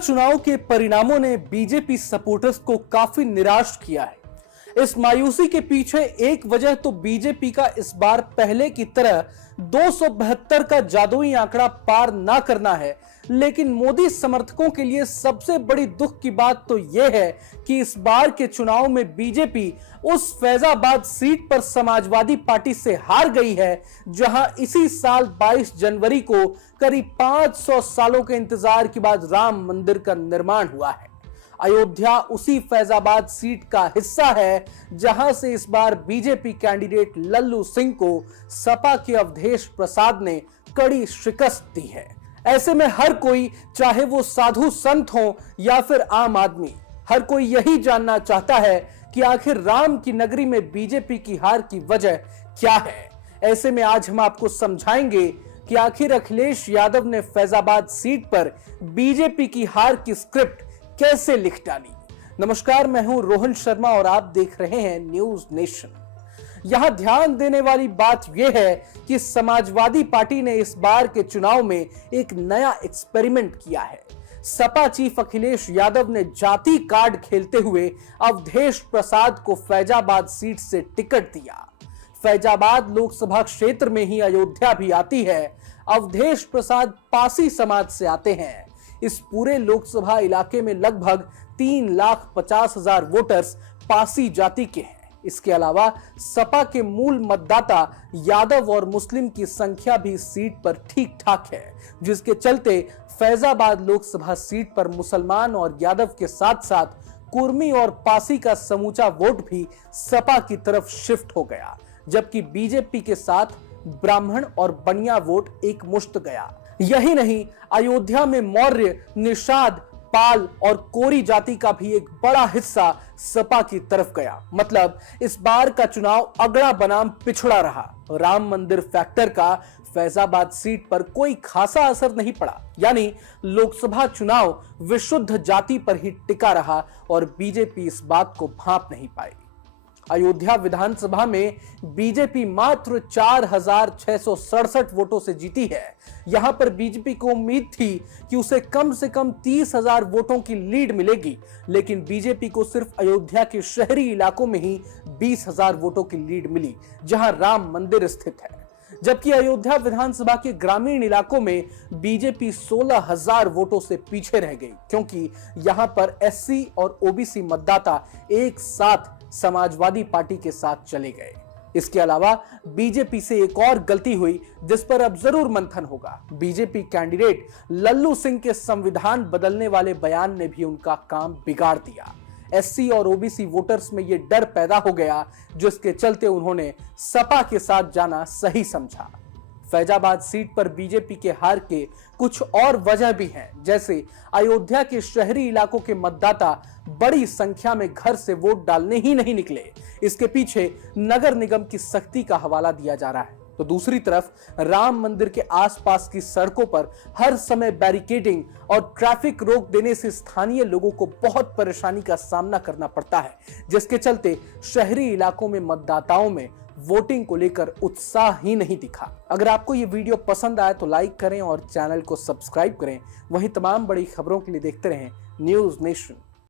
चुनाव के परिणामों ने बीजेपी सपोर्टर्स को काफी निराश किया है। इस मायूसी के पीछे एक वजह तो बीजेपी का इस बार पहले की तरह 272 का जादुई आंकड़ा पार ना करना है, लेकिन मोदी समर्थकों के लिए सबसे बड़ी दुख की बात तो यह है कि इस बार के चुनाव में बीजेपी उस फैजाबाद सीट पर समाजवादी पार्टी से हार गई है, जहां इसी साल 22 जनवरी को करीब 500 सालों के इंतजार के बाद राम मंदिर का निर्माण हुआ है। अयोध्या उसी फैजाबाद सीट का हिस्सा है जहां से इस बार बीजेपी कैंडिडेट लल्लू सिंह को सपा के अवधेश प्रसाद ने कड़ी शिकस्त दी है। ऐसे में हर कोई, चाहे वो साधु संत हो या फिर आम आदमी, हर कोई यही जानना चाहता है कि आखिर राम की नगरी में बीजेपी की हार की वजह क्या है। ऐसे में आज हम आपको समझाएंगे कि आखिर अखिलेश यादव ने फैजाबाद सीट पर बीजेपी की हार की स्क्रिप्ट कैसे लिख डाली। नमस्कार, मैं हूं रोहन शर्मा और आप देख रहे हैं न्यूज नेशन। यहां ध्यान देने वाली बात यह है कि समाजवादी पार्टी ने इस बार के चुनाव में एक नया एक्सपेरिमेंट किया है। सपा चीफ अखिलेश यादव ने जाति कार्ड खेलते हुए अवधेश प्रसाद को फैजाबाद सीट से टिकट दिया। फैजाबाद लोकसभा क्षेत्र में ही अयोध्या भी आती है। अवधेश प्रसाद पासी समाज से आते हैं। इस पूरे लोकसभा इलाके में लगभग 3,50,000 वोटर्स पासी जाति के हैं। इसके अलावा सपा के मूल मतदाता यादव और मुस्लिम की संख्या भी सीट पर ठीक ठाक है, जिसके चलते फैजाबाद लोकसभा सीट पर मुसलमान और यादव के साथ साथ कुर्मी और पासी का समूचा वोट भी सपा की तरफ शिफ्ट हो गया, जबकि बीजेपी के साथ ब्राह्मण और बनिया वोट एक मुश्त गया। यही नहीं, अयोध्या में मौर्य, निषाद, पाल और कोरी जाति का भी एक बड़ा हिस्सा सपा की तरफ गया। मतलब इस बार का चुनाव अगड़ा बनाम पिछड़ा रहा। राम मंदिर फैक्टर का फैजाबाद सीट पर कोई खासा असर नहीं पड़ा, यानी लोकसभा चुनाव विशुद्ध जाति पर ही टिका रहा और बीजेपी इस बात को भांप नहीं पाई। अयोध्या विधानसभा में बीजेपी मात्र 4,667 वोटों से जीती है। यहां पर बीजेपी को उम्मीद थी कि उसे कम से कम 30,000 वोटों की लीड मिलेगी, लेकिन बीजेपी को सिर्फ अयोध्या के शहरी इलाकों में ही 20,000 वोटों की लीड मिली, जहां राम मंदिर स्थित है। जबकि अयोध्या विधानसभा के ग्रामीण इलाकों में बीजेपी 16,000 वोटों से पीछे रह गई, क्योंकि यहां पर एससी और ओबीसी मतदाता एक साथ समाजवादी पार्टी के साथ चले गए। इसके अलावा बीजेपी से एक और गलती हुई जिस पर अब जरूर मंथन होगा। बीजेपी कैंडिडेट लल्लू सिंह के संविधान बदलने वाले बयान ने भी उनका काम बिगाड़ दिया। एससी और ओबीसी वोटर्स में यह डर पैदा हो गया, जिसके चलते उन्होंने सपा के साथ जाना सही समझा। फैजाबाद सीट पर बीजेपी के हार के कुछ और वजह भी हैं, जैसे अयोध्या के शहरी इलाकों के मतदाता बड़ी संख्या में घर से वोट डालने ही नहीं निकले। इसके पीछे नगर निगम की सख्ती का हवाला दिया जा रहा है। तो दूसरी तरफ राम मंदिर के आसपास की सड़कों पर हर समय बैरिकेडिंग और ट्रैफिक रोक देने से स्थानीय लोगों को बहुत परेशानी का सामना करना पड़ता है, जिसके चलते शहरी इलाकों में मतदाताओं में वोटिंग को लेकर उत्साह ही नहीं दिखा। अगर आपको ये वीडियो पसंद आए तो लाइक करें और चैनल को सब्सक्राइब करें। वहीं तमाम बड़ी खबरों के लिए देखते रहें न्यूज नेशन।